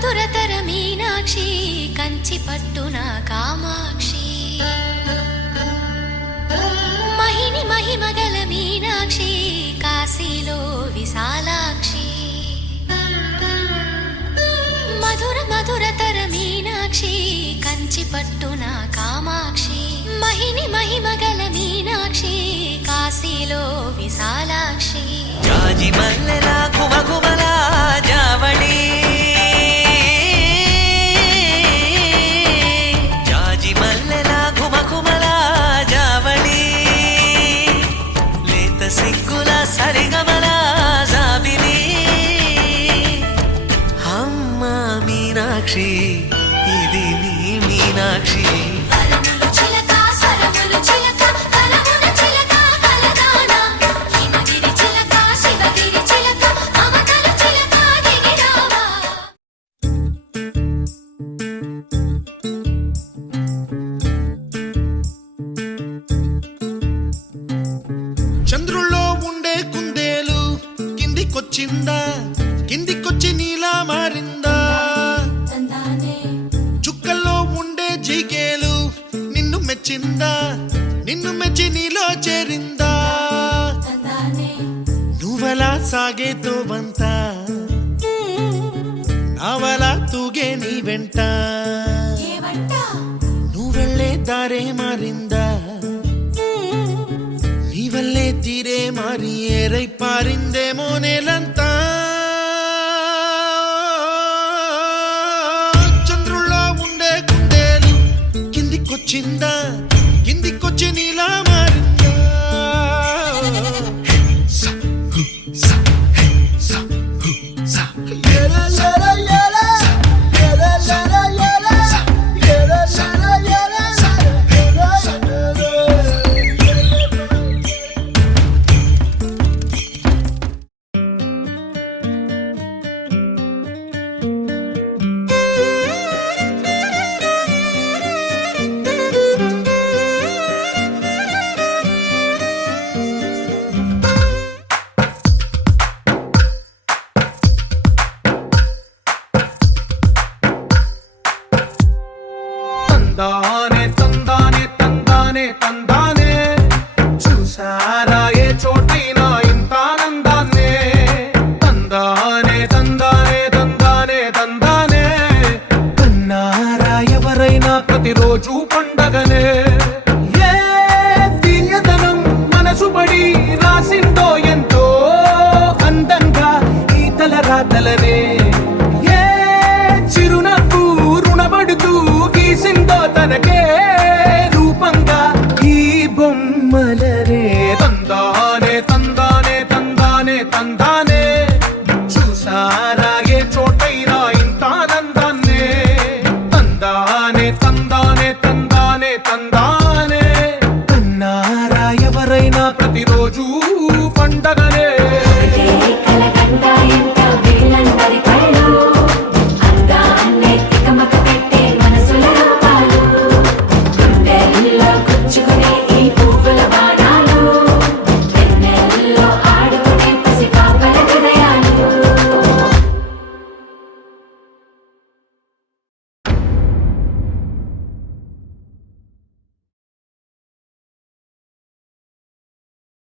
మధురతర మీనాక్షి కంచి పట్టున కామాక్షి మహిని మహిమగల మీనాక్షి కాశీలో విశాలాక్షి మధుర మధురతర మీనాక్షి కంచి పట్టున కామాక్షి మహిని మహిమగల మీనాక్షి కాశీలో విశాలాక్షి జాజి మల్లెల కుమకుమల జావళి జాజి మల్లెల కుమకుమల జావళి లేత సిగ్గుల సరిగమల జాబిలి అమ్మ మీనాక్షి ఇది నీ మీనాక్షి చంద్రుల్లో ఉండే కుందేలు కిందికొచ్చిందా కిందికొచ్చి నీలా మారిందా చుక్కల్లో ఉండే జిగేలు నిన్ను మెచ్చిందా నిన్ను మెచ్చి నీలో చేరిందా నువ్వలా సాగేతో బంత నావలా తూగే నీ వెంట నువ్వెళ్ళే దారే మారిందా నీవల్లే తీరే మారి ఏరై పారిందేమో నేలంతా చంద్రుల్లో ఉండే కుందేలు కిందికొచ్చిందా కిందికొచ్చి నీలా మారిందా తందానే తందానే తందానే తందానే చూసారా ఏ చోటైనా ఇంత ఆనందాన్నే తందానే తందానే తందానే తందానే కన్నారా ఎవరైనా ప్రతిరోజు